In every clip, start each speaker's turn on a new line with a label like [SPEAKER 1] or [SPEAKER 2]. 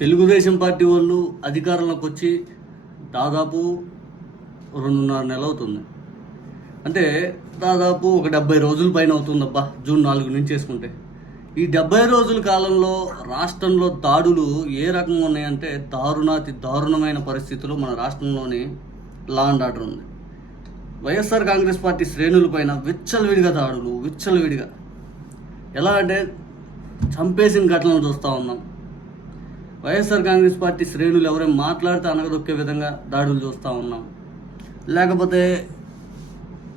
[SPEAKER 1] Telugu Desam party వాళ్ళు అధికారంలోకి వచ్చి దాదాపు రెండున్నర నెల అవుతుంది అంటే దాదాపు ఒక డెబ్బై రోజుల పైన అవుతుందబ్బా జూన్ నాలుగు నుంచి చేసుకుంటే. ఈ డెబ్బై రోజుల కాలంలో రాష్ట్రంలో దాడులు ఏ రకంగా ఉన్నాయంటే దారుణాతి దారుణమైన పరిస్థితులు మన రాష్ట్రంలోని లా అండ్ ఆర్డర్ ఉంది. వైఎస్ఆర్ కాంగ్రెస్ పార్టీ శ్రేణులపైన విచ్చలవిడిగా దాడులు విచ్చలవిడిగా. ఎలా అంటే చంపేసిన ఘటనలు చూస్తూ ఉన్నాం. వైఎస్ఆర్ కాంగ్రెస్ పార్టీ శ్రేణులు ఎవరైనా మాట్లాడితే అనగదొక్కే విధంగా దాడులు చూస్తూ ఉన్నాం. లేకపోతే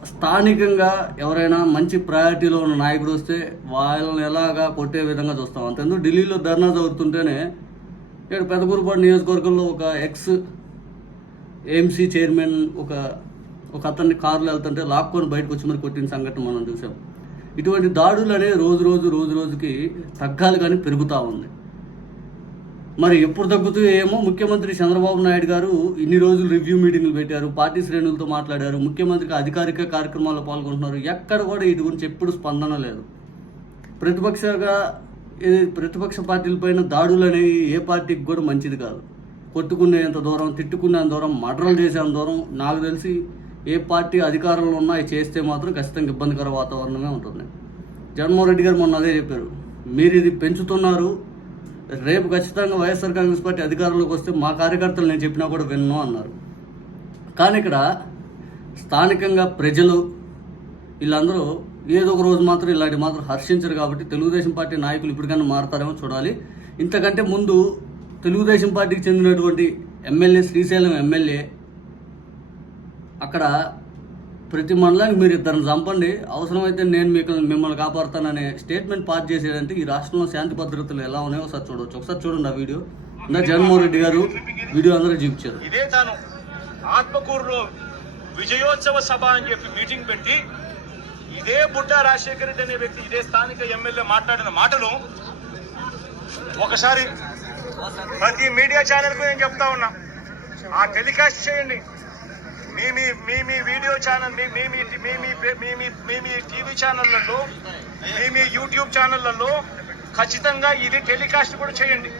[SPEAKER 1] స్థానికంగా ఎవరైనా మంచి ప్రయారిటీలో ఉన్న నాయకుడు వస్తే వాళ్ళని ఎలాగా కొట్టే విధంగా చూస్తాం. అంతేందుకు ఢిల్లీలో ధర్నా జరుగుతుంటేనే ఇక్కడ పెదకూరుపాడు నియోజకవర్గంలో ఒక ఎక్స్ ఏఎంసీ చైర్మన్ ఒక ఒక అతన్ని కారులో వెళ్తుంటే లాక్కొని బయటకు వచ్చి మరి కొట్టిన సంఘటన మనం చూసాం. ఇటువంటి దాడులు అనేవి రోజు రోజు రోజు రోజుకి తగ్గాలి కానీ పెరుగుతూ ఉంది. మరి ఎప్పుడు తగ్గుతూ ఏమో ముఖ్యమంత్రి చంద్రబాబు నాయుడు గారు ఇన్ని రోజులు రివ్యూ మీటింగ్లు పెట్టారు పార్టీ శ్రేణులతో మాట్లాడారు ముఖ్యమంత్రికి అధికారిక కార్యక్రమాల్లో పాల్గొంటున్నారు. ఎక్కడ కూడా ఇది గురించి ఎప్పుడు స్పందన లేదు. ప్రతిపక్షగా ఇది ప్రతిపక్ష పార్టీలపైన దాడులు అనేవి ఏ పార్టీకి కూడా మంచిది కాదు. కొట్టుకునేంత దూరం తిట్టుకునేంత దూరం మర్డర్లు చేసేంత దూరం నాకు తెలిసి ఏ పార్టీ అధికారంలో ఉన్నా చేస్తే మాత్రం ఖచ్చితంగా ఇబ్బందికర వాతావరణమే ఉంటుంది. జగన్మోహన్ రెడ్డి గారు మొన్న అదే చెప్పారు. మీరు ఇది పెంచుతున్నారు రేపు ఖచ్చితంగా వైఎస్ఆర్ కాంగ్రెస్ పార్టీ అధికారంలోకి వస్తే మా కార్యకర్తలు నేను చెప్పినా కూడా విన్ను అన్నారు. కానీ ఇక్కడ స్థానికంగా ప్రజలు వీళ్ళందరూ ఏదో ఒక రోజు మాత్రం ఇలాంటి మాత్రం హర్షించరు కాబట్టి తెలుగుదేశం పార్టీ నాయకులు ఇప్పటికైనా మారతారేమో చూడాలి. ఇంతకంటే ముందు తెలుగుదేశం పార్టీకి చెందినటువంటి ఎమ్మెల్యే శ్రీశైలం ఎమ్మెల్యే అక్కడ ప్రతి మండలానికి మీరు ఇద్దరిని చంపండి. అవసరమైతే నేను మీకు మిమ్మల్ని కాపాడుతాననే స్టేట్మెంట్ పాస్ చేసేదంటే ఈ రాష్ట్రంలో శాంతి భద్రతలు ఎలా ఉన్నాయో ఒకసారి చూడవచ్చు. ఒకసారి చూడండి ఆ వీడియో. ఇంకా జగన్మోహన్ రెడ్డి గారు వీడియో అందరూ చూపించారు.
[SPEAKER 2] ఇదే తాను ఆత్మకూరులో విజయోత్సవ సభ అని చెప్పి మీటింగ్ పెట్టి ఇదే బుట్ట రాజశేఖర రెడ్డి అనే వ్యక్తి ఇదే స్థానిక ఎమ్మెల్యే మాట్లాడిన మాటలు ఒకసారి ప్రతి మీడియా ఛానల్కు నేను చెప్తా ఉన్నా. ఆ టెలికాస్ట్ చేయండి. మీ మీ మీ మీ వీడియో ఛానల్ మీ మీ మీ మీ మీ మీ మీ టీవీ ఛానళ్ళలో మీ మీ యూట్యూబ్ ఛానళ్ళలో ఖచ్చితంగా ఇది టెలికాస్ట్ కూడా చేయండి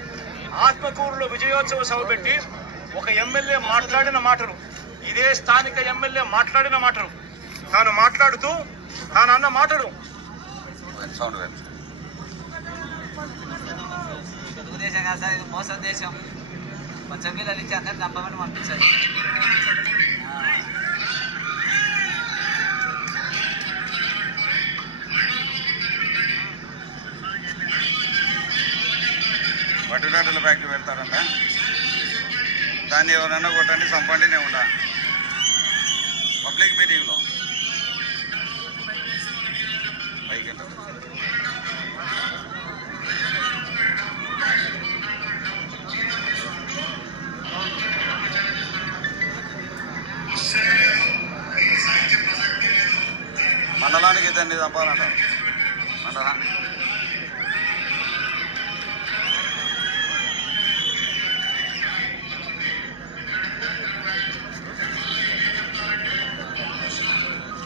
[SPEAKER 2] ఆత్మకూరులో విజయోత్సవ సభ పెట్టి ఒక ఎమ్మెల్యే మాట్లాడిన మాటలు ఇదే స్థానిక ఎమ్మెల్యే మాట్లాడిన మాటలు తాను మాట్లాడుతూ తాను అన్న మాటలు
[SPEAKER 3] సార్ ఇది మోసం దేశం మా పిల్లలు ఇచ్చి నమ్మమని పంపించారు
[SPEAKER 4] వడ్డీలాటల ఫ్యాక్టరీ పెడతారంట దాన్ని ఎవరన్నా కొట్టండి చంపండి నేను ఉండా. పబ్లిక్ మీటింగ్లో మండలానికి చంపాలంటారు అంటారా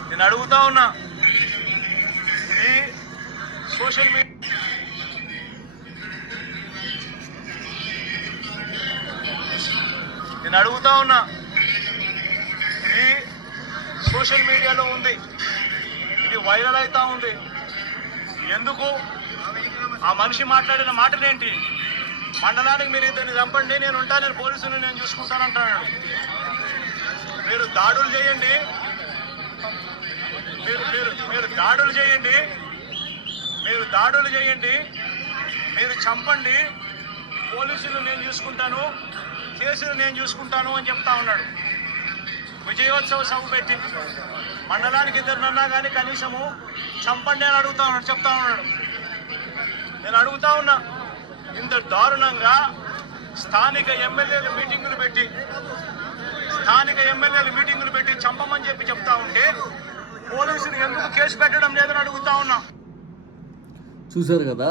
[SPEAKER 2] నేను అడుగుతా ఉన్నా. ఈ సోషల్ మీడియా నేను అడుగుతా ఉన్నా. ఈ సోషల్ మీడియాలో ఉంది. ఇది వైరల్ అవుతా ఉంది. ఎందుకు? ఆ మనిషి మాట్లాడిన మాటలేంటి? మండలానికి మీరు ఇద్దరిని చంపండి నేను ఉంటా నేను పోలీసులు నేను చూసుకుంటానంటాడు మీరు దాడులు చేయండి. మీరు మీరు మీరు దాడులు చేయండి. మీరు దాడులు చేయండి. మీరు చంపండి. పోలీసులు నేను చూసుకుంటాను కేసులు నేను చూసుకుంటాను అని చెప్తా ఉన్నాడు. విజయోత్సవ సభ పెట్టి మండలానికి ఇద్దరున్నా కానీ కనీసము చంపండి అని అడుగుతా ఉన్నాడు చెప్తా ఉన్నాడు. నేను అడుగుతా ఉన్నా ఇంత దారుణంగా స్థానిక ఎమ్మెల్యేలు మీటింగులు పెట్టి స్థానిక ఎమ్మెల్యేలు మీటింగులు పెట్టి చంపమని చెప్పి చెప్తా ఉంటే పోలీసులు ఎందుకు కేసు పెట్టడం లేదని అడుగుతా ఉన్నా.
[SPEAKER 1] చూశారు కదా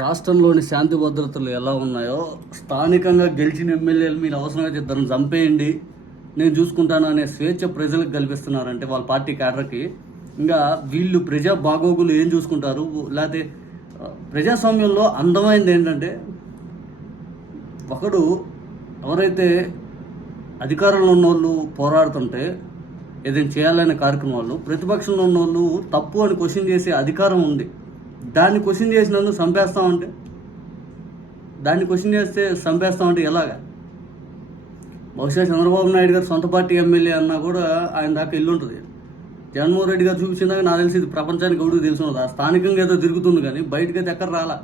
[SPEAKER 1] రాష్ట్రంలోని శాంతి భద్రతలు ఎలా ఉన్నాయో స్థానికంగా గెలిచిన ఎమ్మెల్యేలు మీరు అవసరమైతే ఇద్దరిని చంపేయండి. నేను చూసుకుంటాను అనే స్వేచ్ఛ ప్రజలకు కల్పిస్తున్నారంటే వాళ్ళ పార్టీ క్యాడర్కి. ఇంకా వీళ్ళు ప్రజా బాగోగులు ఏం చూసుకుంటారు? లేకపోతే ప్రజాస్వామ్యంలో అందమైనది ఏంటంటే ఒకడు ఎవరైతే అధికారంలో ఉన్న వాళ్ళు పోరాడుతుంటే ఏదైనా చేయాలనే కార్యక్రమాలు ప్రతిపక్షంలో ఉన్న వాళ్ళు తప్పు అని క్వశ్చన్ చేసే అధికారం ఉంది. దాన్ని క్వశ్చన్ చేసినందుకు చంపేస్తామంటే దాన్ని క్వశ్చన్ చేస్తే చంపేస్తామంటే ఎలాగా? బహుశా చంద్రబాబు నాయుడు గారు సొంత పార్టీ ఎమ్మెల్యే అన్నా కూడా ఆయన దాకా ఇల్లు ఉంటుంది జగన్మోహన్ రెడ్డి గారు చూపించిందాక నాకు తెలిసి ఇది ప్రపంచానికి ఎవరికి తెలిసి ఉన్నది ఆ స్థానికంగా ఏదో తిరుగుతుంది కానీ బయటకైతే ఎక్కడ రాలా?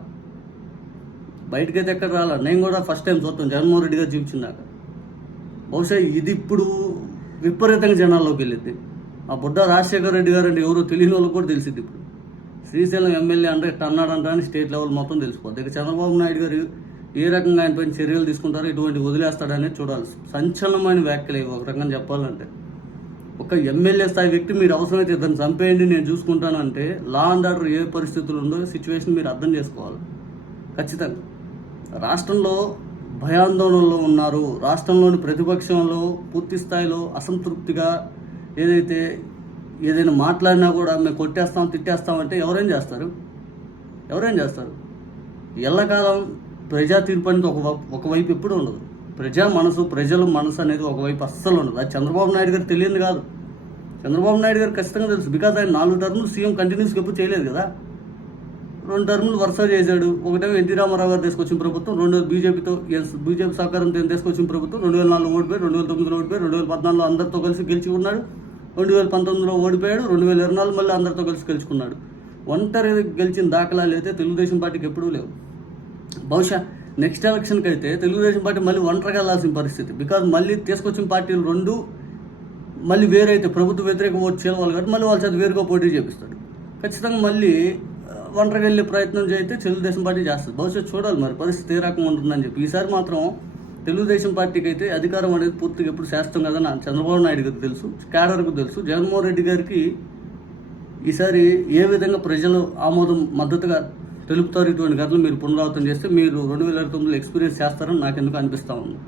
[SPEAKER 1] బయటకైతే ఎక్కడ రాలా? నేను కూడా ఫస్ట్ టైం చూస్తాను జగన్మోహన్ రెడ్డి గారు చూపించిందాక బహుశా ఇది ఇప్పుడు విపరీతంగా జనాల్లోకి వెళ్ళింది ఆ బుడ్డ రాజశేఖర రెడ్డి గారు అంటే ఎవరో తెలియని వాళ్ళకి కూడా తెలిసింది ఇప్పుడు. శ్రీశైలం ఎమ్మెల్యే అంటే ఇట్లా అన్నాడంటే స్టేట్ లెవెల్ మొత్తం తెలిసిపోద్ది. ఇక చంద్రబాబు నాయుడు గారు ఏ రకంగా ఆయనపైన చర్యలు తీసుకుంటారో ఇటువంటి వదిలేస్తాడనేది చూడాలి. సంచలనమైన వ్యాఖ్యలు ఒక రకంగా చెప్పాలంటే ఒక ఎమ్మెల్యే స్థాయి వ్యక్తి మీరు అవసరమైతే ఇతను చంపేయండి నేను చూసుకుంటాను అంటే లా అండ్ ఆర్డర్ ఏ పరిస్థితులు ఉందో సిచ్యువేషన్ మీరు అర్థం చేసుకోవాలి. ఖచ్చితంగా. రాష్ట్రంలో భయాందోళనలో ఉన్నారు. రాష్ట్రంలోని ప్రతిపక్షంలో పూర్తి స్థాయిలో అసంతృప్తిగా ఏదైతే ఏదైనా మాట్లాడినా కూడా మేము కొట్టేస్తాం తిట్టేస్తామంటే ఎవరేం చేస్తారు? ఎవరేం చేస్తారు? ఎల్లకాలం ప్రజా తీర్పు అనేది ఒక ఒకవైపు ఎప్పుడు ఉండదు. ప్రజా మనసు ప్రజల మనసు అనేది ఒకవైపు అస్సలు ఉండదు. అది చంద్రబాబు నాయుడు గారు తెలియదు కాదు. చంద్రబాబు నాయుడు గారు ఖచ్చితంగా తెలుసు. బికాజ్ ఆయన నాలుగు టర్ములు సీఎం కంటిన్యూస్గా ఎప్పుడు చేయలేదు కదా. రెండు టర్ములు వరుస చేశాడు. ఒకటేమో ఎన్టీ రామారావు గారు తీసుకొచ్చిన ప్రభుత్వం రెండు బీజేపీతో బీజేపీ సహకారంతో తీసుకొచ్చిన ప్రభుత్వం రెండు వేల నాలుగు ఓడిపోయి రెండు వేల తొమ్మిదిలో ఓడిపోయి రెండు వేల పద్నాలుగులో అందరితో కలిసి గెలిచి ఉన్నాడు రెండు వేల పంతొమ్మిదిలో ఓడిపోయాడు రెండు వేల ఇరవై నాలుగు మళ్ళీ అందరితో కలిసి గెలుచుకున్నాడు. ఒంటరి గెలిచిన దాఖలాలు అయితే తెలుగుదేశం పార్టీకి ఎప్పుడూ లేవు. బహుశా నెక్స్ట్ ఎలక్షన్కి అయితే తెలుగుదేశం పార్టీ మళ్ళీ ఒంటరిగా వెళ్ళాల్సిన పరిస్థితి. బికాజ్ మళ్ళీ తీసుకొచ్చిన పార్టీలు రెండు మళ్ళీ వేరైతే ప్రభుత్వ వ్యతిరేక ఓటు చేయాలి కాబట్టి మళ్ళీ వాళ్ళ చేత వేరుగా పోటీ చేపిస్తాడు. ఖచ్చితంగా మళ్ళీ ఒంటరిగా వెళ్ళే ప్రయత్నం చేస్తే తెలుగుదేశం పార్టీ చేస్తుంది. బహుశా చూడాలి మరి పరిస్థితి ఏ రకంగా ఉంటుందని చెప్పి. ఈసారి మాత్రం తెలుగుదేశం పార్టీకి అయితే అధికారం అనేది పూర్తిగా ఎప్పుడు శాస్త్రం కదా నా చంద్రబాబు నాయుడు గారికి తెలుసు కేడర్కు తెలుసు జగన్మోహన్ రెడ్డి గారికి ఈసారి ఏ విధంగా ప్రజలు ఆమోదం మద్దతుగా తెలుపుతారు ఇటువంటి కథలు మీరు పునరావృతం చేస్తే మీరు రెండు వేల ఇరవై తొమ్మిదిలో ఎక్స్పీరియన్స్ చేస్తారని నాకు ఎందుకు అనిపిస్తూ ఉంది.